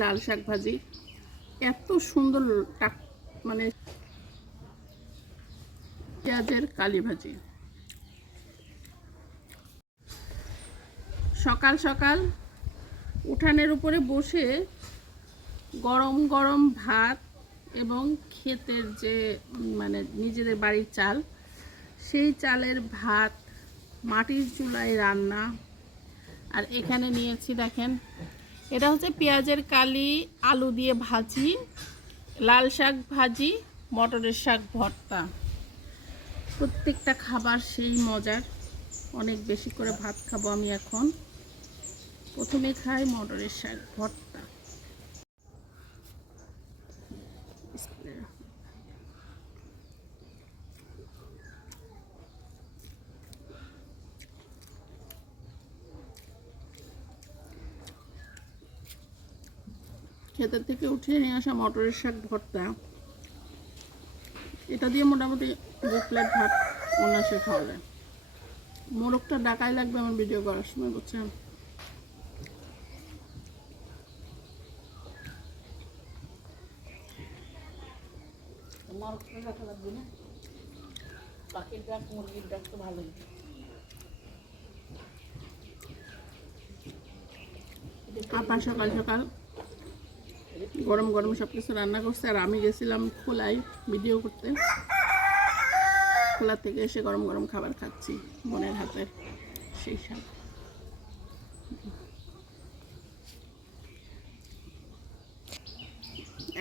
লাল শাক ভাজি। এত সুন্দর মানে পেঁয়াজের কালি ভাজি। সকাল সকাল উঠানের উপরে বসে গরম গরম ভাত এবং ক্ষেতের যে মানে নিজেদের বাড়ির চাল, সেই চালের ভাত মাটির চুলায় রান্না। আর এখানে নিয়েছি দেখেন, এটা হচ্ছে পেঁয়াজের কালি, আলু দিয়ে ভাজি, লাল শাক ভাজি, মটরের শাক ভর্তা। প্রত্যেকটা খাবার সেই মজার। অনেক বেশি করে ভাত খাবো আমি এখন। প্রথমে খাই মটরের শাক ভর্তা। ক্ষেতের থেকে উঠিয়ে নিয়ে আসা মটরের শাক ভর্তা, এটা দিয়ে মোটামুটি 2 প্লেট ভাত অনায়াসে খাওয়া যায়। মোরগটা ডাকাই লাগবে আমার ভিডিও করার সময়, বুঝছেন? আপা সকাল সকাল গরম গরম সব কিছু রান্না করছে, আর আমি গেছিলাম খোলায় ভিডিও করতে। খোলা থেকে এসে গরম গরম খাবার খাচ্ছি বোনের হাতের, সেই স্বাদ।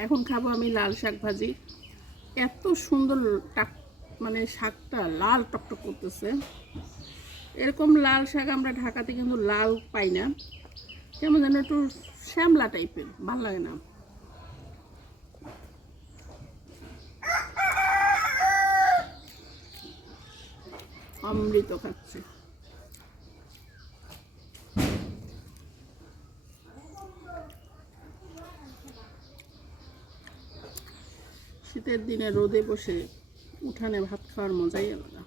এখন খাবো আমি লাল শাক ভাজি। এত সুন্দর মানে শাকটা লাল টকটক করতেছে। এরকম লাল শাক আমরা ঢাকাতে কিন্তু লাল পাই না, কেমন যেন একটু শ্যামলা টাইপের, ভালো লাগে না। অমৃত খাচ্ছে। শীতের দিনে রোদে বসে উঠানে ভাত খাওয়ার মজাই আলাদা।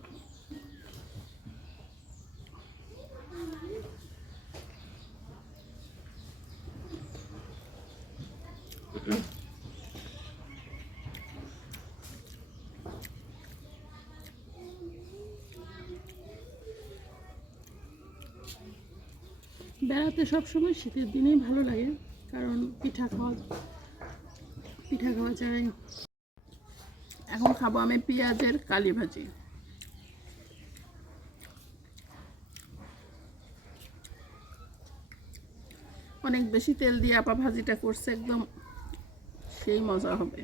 বেড়াতে সবসময় শীতের দিনেই ভালো লাগে, কারণ পিঠা খাওয়া যায়। এখন খাবো আমি পেঁয়াজের কালি ভাজি। অনেক বেশি তেল দিয়ে আপা ভাজিটা করছে, একদম সেই মজা হবে।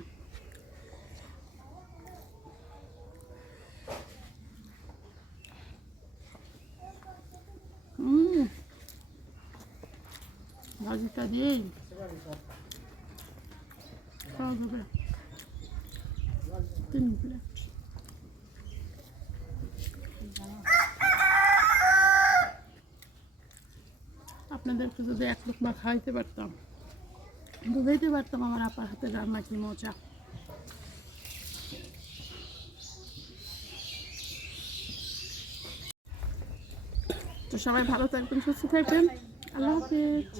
ভাজিটা দিয়েই খাওয়া যাবে 3 প্লেট। আপনাদেরকে যদি 1 লোকমা খাইতে পারতাম, বুঝাইতে পারতাম আমার আপার হাতে রান্না কি মজা। তো সবাই ভালো থাকবেন, সুস্থ থাকবেন। আল্লাহ হাফেজ।